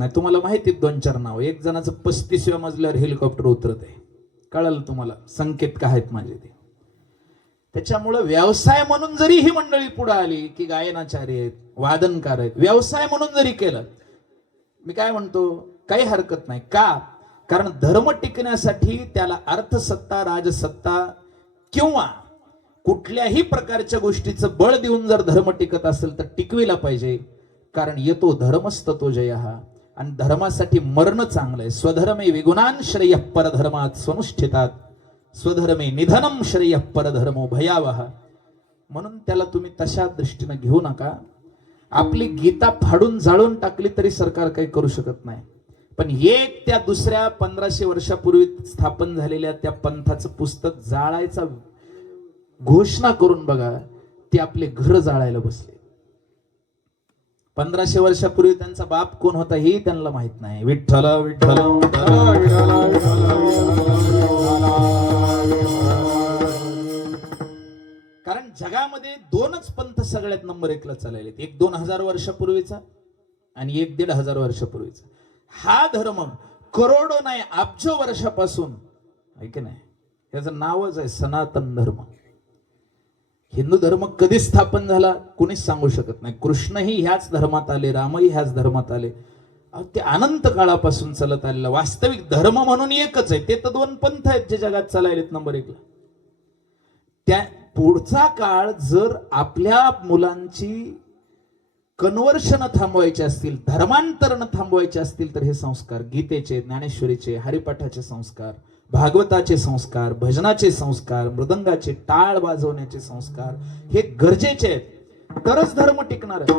नाही तुम्हाला माहिती 2-4 नाव. एक जणाचं 35व्या मजल्यावर हेलिकॉप्टर उतरत आहे, कळालं तुम्हाला? संकेत काय आहेत माझे ते. त्याच्यामुळं व्यवसाय म्हणून जरी ही मंडळी पुढे आली की गायनाचार्य आहेत, वादनकार आहेत, व्यवसाय म्हणून जरी केलं, मी काय म्हणतो काही हरकत नाही. का? कारण धर्म टिकण्यासाठी त्याला अर्थसत्ता, राजसत्ता किंवा कुठल्याही प्रकारच्या गोष्टीचं बळ देऊन जर धर्म टिकत असेल तर टिकविला पाहिजे. कारण येतो धर्मस्ततो जयः, आणि धर्मासाठी मरण चांगलं आहे. स्वधर्मे विगुणान श्रेय परधर्मात स्वनुष्ठितात, स्वधर्मे निधनम श्रेय परधर्मो भयावह. म्हणून त्याला तुम्ही तशा दृष्टीने घेऊ नका. आपली गीता फाडून जाळून टाकली तरी सरकार काही करू शकत नाही, पण एक त्या दुसऱ्या 1500 वर्षापूर्वी स्थापन झालेल्या त्या पंथाचं पुस्तक जाळायचा घोषणा करून बघा, ते आपले घर जाळायला बसले. 1500 वर्षापूर्वी त्यांचा बाप कोण होता हे त्यांना माहित नाही. विठ्ठल विठ्ठल. कारण जगामध्ये 2च पंथ सगळ्यात नंबर 1 ला चालले, एक 2000 वर्षापूर्वीचा आणि एक 1500 वर्षापूर्वीचा. हा धर्म करोडो नाही अब्जो वर्षापासून ऐक नाही, याचं नावच आहे सनातन धर्म. हिंदू धर्म कधी स्थापन झाला कोणीच सांगू शकत नाही. कृष्णही ह्याच धर्मात आले, रामही ह्याच धर्मात आले. ते अनंत काळापासून चालत आलेला वास्तविक धर्म म्हणून एकच आहे. ते तर 2 पंथ आहेत जे जगात चालायलेत नंबर 1 ला. त्या पुढचा काळ जर आपल्या मुलांची कन्वर्शन थांबवायचे असतील, धर्मांतरण थांबवायचे असतील, तर हे संस्कार गीतेचे, ज्ञानेश्वरीचे, हरिपाठाचे संस्कार, भागवताचे संस्कार, भजनाचे संस्कार, मृदंगाचे टाळ वाजवण्याचे संस्कार हे गरजेचे आहेत, तरच धर्म टिकणार आहे.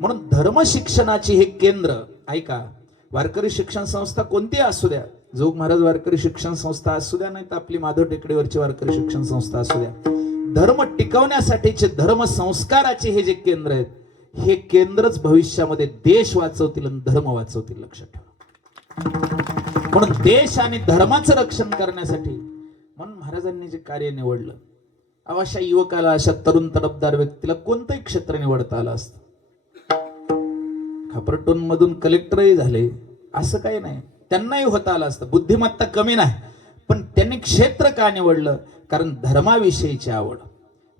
म्हणून धर्म शिक्षणाची हे केंद्र ऐका. वारकरी शिक्षण संस्था कोणती असू द्या, जोग महाराज वारकरी शिक्षण संस्था असू द्या, नाही तर आपली माधव टेकडीवरची वारकरी शिक्षण संस्था असू द्या, धर्म टिकवण्यासाठीचे धर्म संस्काराचे हे जे केंद्र आहेत, हे केंद्रच भविष्यामध्ये देश वाचवतील आणि धर्म वाचवतील, लक्षात ठेवा. म्हणून देश आणि धर्माचं रक्षण करण्यासाठी म्हणून महाराजांनी जे कार्य निवडलं, अशा युवकाला, अशा तरुण तडफदार व्यक्तीला कोणतंही क्षेत्र निवडता आलं असतं. खापरटोन मधून कलेक्टरही झाले असं काही नाही, त्यांनाही होता आलं असतं. बुद्धिमत्ता कमी नाही, पण त्यांनी क्षेत्र का निवडलं? कारण धर्माविषयीची आवड,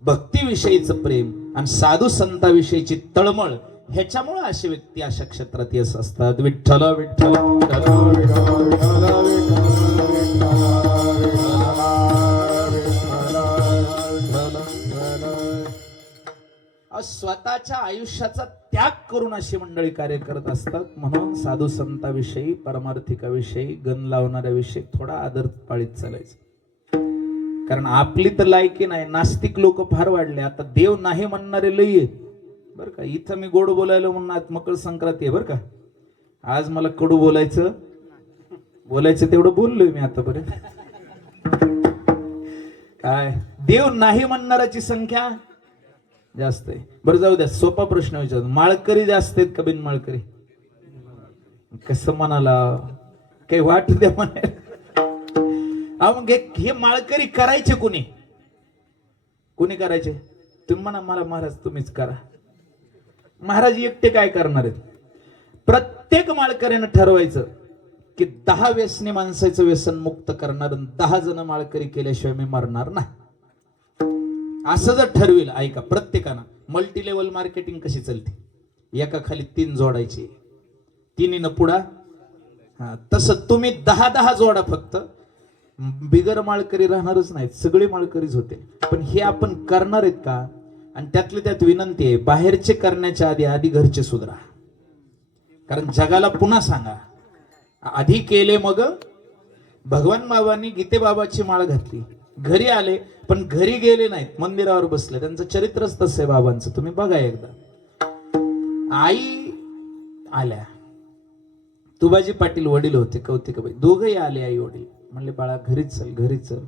भक्तीविषयीचं प्रेम आणि साधू संतांविषयीची तळमळ, ह्याच्यामुळे असे व्यक्ती अशा क्षेत्रात यश असतात. विठ्ठल विठ्ठल. स्वतःच्या आयुष्याचा त्याग करून अशी मंडळी कार्य करत असतात. म्हणून साधू संतांविषयी, परमार्थिकाविषयी, गण लावणाऱ्याविषयी थोडा आदर पाळीत चालायचं. कारण आपली तर लायकी नाही. नास्तिक लोक फार वाढले आता, देव नाही म्हणणारे लई आहेत बरं का. इथं मी गोड बोलायला म्हणून आज मकर संक्रांती आहे बरं का. आज मला कडू बोलायचं तेवढं बोललोय मी आतापर्यंत. काय देव नाही म्हणणाऱ्याची संख्या जास्त आहे. बरं जाऊ द्या, सोपा प्रश्न विचारतो, माळकरी जास्त आहेत का बिन माळकरी? कसं म्हणाला, काही वाटू द्या म्हणायला. मग हे माळकरी करायचे कुणी करायचे? तुम्ही म्हणा मला महाराज तुम्हीच करा. महाराज एकटे काय करणार आहेत? प्रत्येक माळकऱ्यानं ठरवायचं की 10 व्यसनी माणसाचं व्यसन मुक्त करणार, 10 जण माळकरी केल्याशिवाय मी मरणार नाही. असं जर ठरवेल, ऐका, प्रत्येकानं मल्टी लेवल मार्केटिंग कशी चालते, एका खाली 3 जोडायचे, 3 पुढा. तसं तुम्ही 10-10 जोडा. फक्त बिगर माळकरी राहणारच नाहीत, सगळे माळकरीच होते. पण हे आपण करणार आहेत का? आणि त्यातल्या त्यात विनंती आहे, बाहेरचे करण्याच्या आधी घरचे सुधारा. कारण जगाला पुन्हा सांगा, आधी केले मग. भगवान बाबांनी गीते बाबाची माळ घातली, घरी आले, पण घरी गेले नाहीत, मंदिरावर बसले. त्यांचं चरित्रच तसं आहे बाबांचं, तुम्ही बघा एकदा. आई आल्या, तुबाजी पाटील वडील होते, कौतिकबाई, दोघंही आले आई वडील. म्हणले बाळा घरीच चल,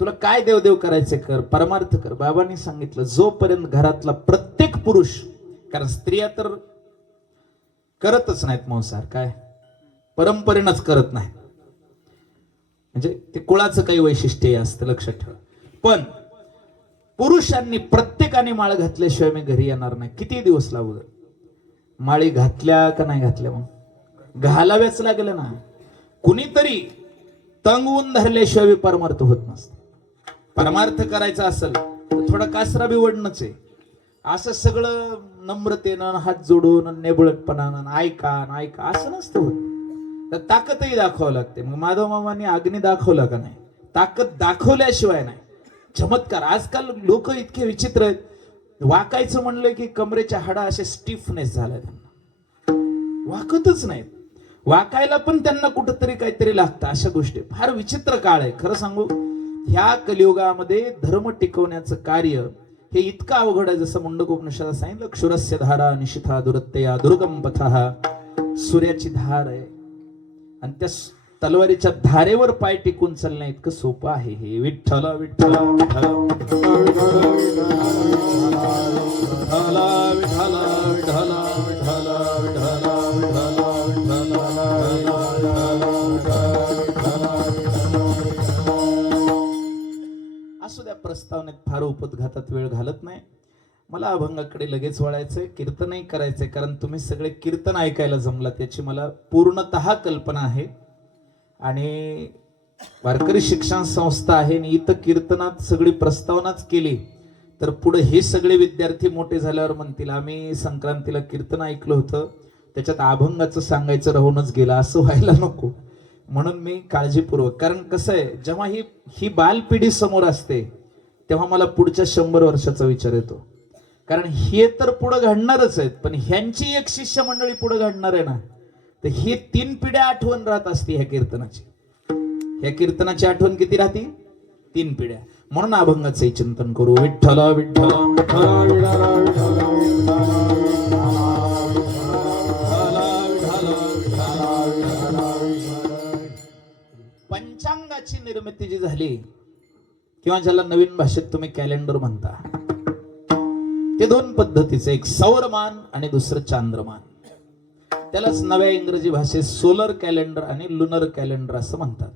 तुला काय देवदेव करायचे कर, परमार्थ कर. बाबांनी सांगितलं, जोपर्यंत घरातला प्रत्येक पुरुष, कारण स्त्रिया तर करतच नाहीत मांसाहार, काय परंपरेनंच करत नाही, म्हणजे ते कुळाचं काही वैशिष्ट्य असतं, लक्षात ठेवा. पण पुरुषांनी प्रत्येकाने माळ घातल्याशिवाय मी घरी येणार नाही. किती दिवस लागू? माळी घातल्या का नाही घातल्या? मग घालाव्याच लागलं ना. कुणीतरी तंगवून धरल्याशिवाय परमार्थ होत नसतं. परमार्थ करायचा असेल तर थोडा कासरा बिवडणंच आहे. असं सगळं नम्रतेनं हात जोडून नेबुळटपणानं ऐका असं नसतं होत. तर ताकदही दाखवावं लागते. मग माधव मामांनी अग्नी दाखवला का नाही? ताकद दाखवल्याशिवाय नाही. चमत्कार. आजकाल लोक इतके विचित्र आहेत. वाकायचं म्हणलं की कमरेच्या हाडा असे स्टिफनेस झालाय त्यांना, वाकतच नाहीत. वाकायला पण त्यांना कुठंतरी काहीतरी लागतं. अशा गोष्टी फार विचित्र काळ आहे. खरं सांगू, ह्या कलियुगामध्ये धर्म टिकवण्याचं कार्य हे इतकं अवघड आहे. जसं मुंडकोपनिषदात सांगितलं, क्षुरस्य धारा निशिथा दुरत्तया दुर्गम पथः. सूर्याची धार आहे आणि त्या तलवारीच्या धारेवर पाय टिकून चालणं इतकं सोपं आहे हे. विठ्ठल विठ्ठल विठ्ठल असू द्या. प्रस्तावनेत फार उपद्घातात वेळ घालत नाही. मला अभंगाकडे लगेच वळायचंय. कीर्तनही करायचंय, कारण तुम्ही सगळे कीर्तन ऐकायला जमला त्याची मला पूर्णतः कल्पना आहे. आणि वारकरी शिक्षण संस्था आहे आणि इथं कीर्तनात सगळी प्रस्तावनाच केली तर पुढे हे सगळे विद्यार्थी मोठे झाल्यावर म्हणतील आम्ही संक्रांतीला कीर्तन ऐकलं होतं, त्याच्यात अभंगाचं सांगायचं राहूनच गेलं. असं व्हायला नको. म्हणून मी काळजीपूर्वक, कारण कसं आहे, जेव्हा ही बालपिढी समोर असते तेव्हा मला पुढच्या 100 वर्षाचा विचार येतो. कारण हे तर पुढे घडणारच आहेत, पण ह्यांची एक शिष्य मंडळी पुढे घडणार आहे ना, तर ही 3 पिढ्या आठवण राहत असते ह्या कीर्तनाची. ह्या कीर्तनाची आठवण किती राहते? 3 पिढ्या. म्हणून अभंगाचे चिंतन करू. विठ्ठल विठ्ठल पंचांगाची निर्मिती जी झाली, किंवा ज्याला नवीन भाषेत तुम्ही कॅलेंडर म्हणता, ते 2 पद्धतीचे, एक सौरमान आणि दुसरं चांद्रमान. त्यालाच नव्या इंग्रजी भाषेत सोलर कॅलेंडर आणि लुनर कॅलेंडर असं म्हणतात.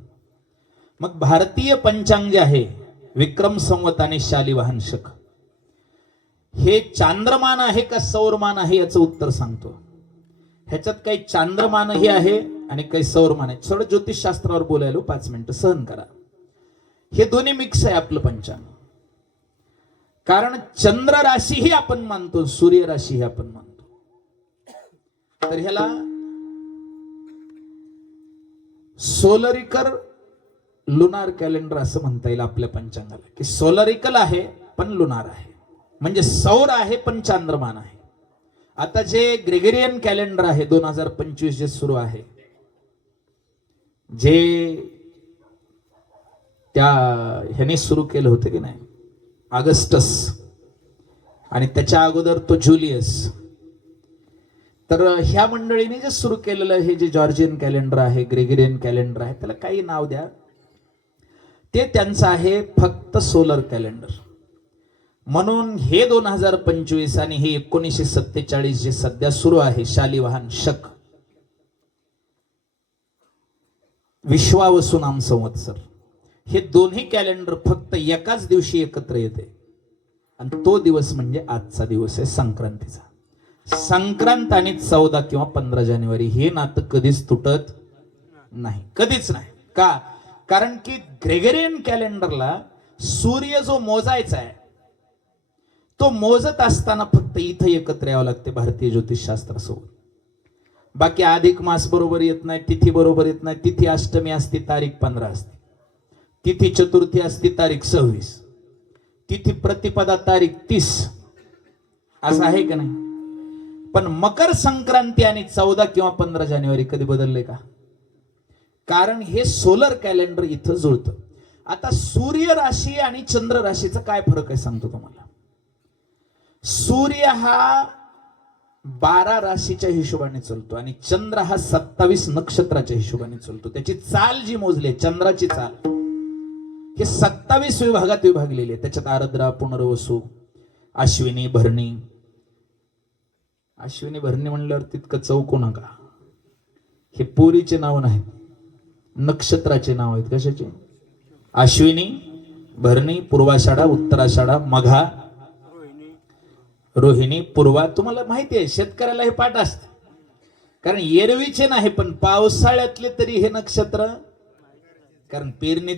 मग भारतीय पंचांग जे आहे, विक्रम संवत आणि शालिवाहन शक, हे चांद्रमान आहे का सौरमान आहे याचं उत्तर सांगतो. ह्याच्यात काही चांद्रमानही आहे आणि काही सौरमान आहे. थोडं ज्योतिषशास्त्रावर बोलायला 5 मिनिटं सहन करा. हे दोन्ही मिक्स आहे आपलं पंचांग. कारण चंद्र राशीही आपण मानतो, सूर्य राशीही आपण मानतो. तर ह्याला सोलरिकल लुनार कॅलेंडर असं म्हणता येईल आपल्या पंचांगाला, की सोलरिकल आहे पण लुनार आहे, म्हणजे सौर आहे पण चांद्रमान आहे. आता जे ग्रेगरियन कॅलेंडर आहे 2025 जे सुरू आहे, जे त्या ह्याने सुरू केलं होतं की नाही, ऑगस्टस, आणि त्याच्या अगोदर तो जुलियस. तर ह्या मंडळीने जे सुरू केलेलं हे जे जॉर्जियन कॅलेंडर आहे, ग्रेगरियन कॅलेंडर आहे, त्याला काही नाव द्या, ते त्यांचं आहे फक्त सोलर कॅलेंडर. म्हणून हे 2025 आणि हे 1947 जे सध्या सुरू आहे शालिवाहन शक, विश्वावसु नाम संवत्सर, हे दोन्ही कॅलेंडर फक्त एकाच दिवशी एकत्र येते. आणि तो दिवस म्हणजे आजचा दिवस आहे संक्रांतीचा. संक्रांत आणि 14 किंवा 15 जानेवारी हे नातं कधीच तुटत नाही, कधीच नाही. का? कारण की ग्रेगरियन कॅलेंडरला सूर्य जो मोजायचा आहे तो मोजत असताना फक्त इथं एकत्र यावं लागते भारतीय ज्योतिषशास्त्रासोबत. बाकी अधिक मास बरोबर येत नाही, तिथी बरोबर येत नाही. तिथी अष्टमी असते, तारीख 15 असते. तिथी चतुर्थी असते, तारीख 26. तिथी प्रतिपदा तारीख 30. असं आहे का नाही? पण मकर संक्रांती आणि 14 किंवा 15 जानेवारी कधी बदलले का? कारण हे सोलर कॅलेंडर इथं जुळतं. आता सूर्य राशी आणि चंद्र राशीचा काय फरक आहे सांगतो तुम्हाला. सूर्य हा 12 राशीच्या हिशोबाने चालतो आणि चंद्र हा 27 नक्षत्राच्या हिशोबाने चालतो. त्याची चाल जी मोजली आहे, चंद्राची चाल, हे 27 विभागात विभागलेली आहे. त्याच्यात आरद्रा, पुनर्वसू, अश्विनी, भरणी. अश्विनी भरणी म्हणल्यावर तितकं चौकू नका. हे पोरीचे नाव नाहीत, नक्षत्राचे नाव आहेत. कशाचे? अश्विनी, भरणी, पूर्वाषाढा, उत्तराषाढा, मघा, रोहिणी, पूर्वा. तुम्हाला माहिती आहे, शेतकऱ्याला हे पाठ असते. कारण एरवीचे नाही पण पावसाळ्यातले तरी हे नक्षत्र, कारण पेरणी